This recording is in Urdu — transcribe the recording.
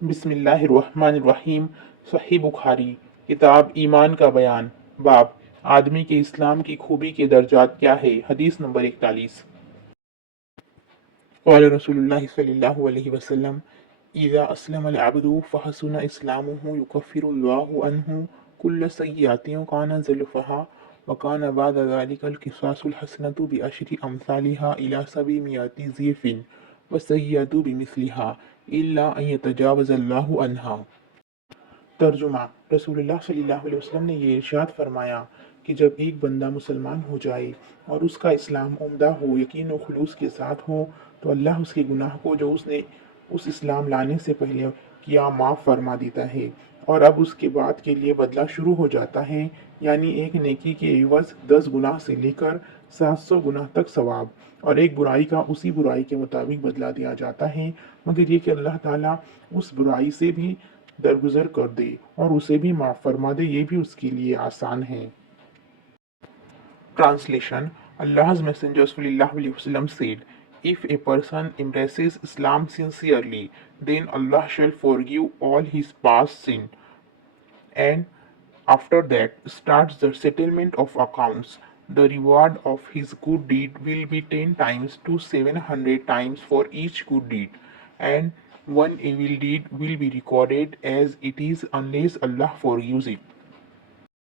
بسم اللہ الرحمن الرحیم۔ صحیح بخاری کتاب ایمان کا بیان، باب آدمی کے اسلام کی خوبی کے درجات کیا ہے، حدیث نمبر 41۔ قال رسول اللہ صلی اللہ علیہ وسلم اذا اسلم العبد فحسن اسلامه يكفر الله عنه كل سیئات كان زلفها وكان بعد ذلك القصاص الحسنة بعشر امثالها الى 700 ضعف والسیئات بمثلها الا ان يتجاوز الله عنها۔ ترجمہ: رسول اللہ صلی اللہ علیہ وسلم نے یہ ارشاد فرمایا کہ جب ایک بندہ مسلمان ہو جائے اور اس کا اسلام عمدہ ہو، یقین و خلوص کے ساتھ ہو، تو اللہ اس کے گناہ کو جو اس نے اس اسلام لانے سے پہلے کیا معاف فرما دیتا ہے، اور اب اس کے بعد کے لیے بدلہ شروع ہو جاتا ہے، یعنی ایک نیکی کے عوض 10 گناہ سے لے کر 700 گناہ تک ثواب، اور ایک برائی کا اسی برائی کے مطابق بدلہ دیا جاتا ہے، مگر یہ کہ اللہ تعالیٰ اس برائی سے بھی درگزر کر دے اور اسے بھی معاف فرما دے، یہ بھی اس کے لیے آسان ہے۔ Translation: Allah's Messenger sallallahu alaihi wasallam said, "If a person embraces Islam sincerely, then Allah shall forgive all his past sin, and after that starts the settlement of accounts. The reward of his good deed will be 10 times to 700 times for each good deed, and one evil deed will be recorded as it is unless Allah forgives it."